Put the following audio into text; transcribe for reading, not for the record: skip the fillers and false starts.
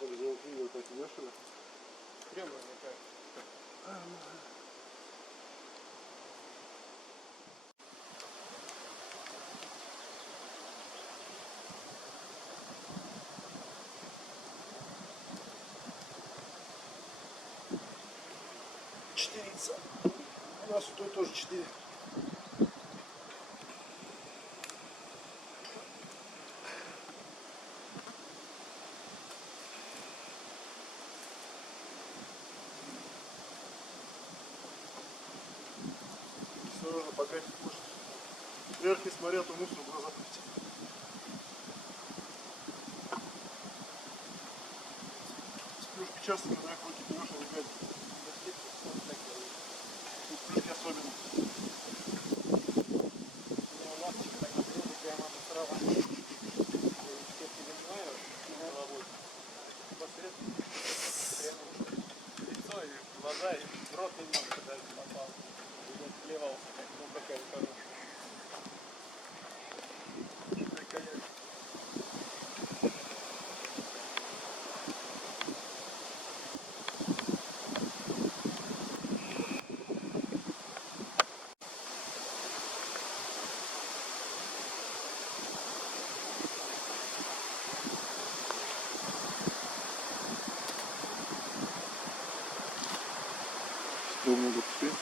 так сделал видео, как идешь сюда. Прямо никак. Четырица. У нас тут тоже 4. Осторожно, пока не может. Вверх не смотрел, то мусор в глаза прийти. Плюшки часто, когда их руки берешь, они опять. Тут плюшки особенно. Ласточка так находила, прямо сразу. Я естественно не знаю, головой. Прямо лицо и глаза, и в рот немножко даже попал. И вот плевался, как ну какая хорошая. Что много пустые?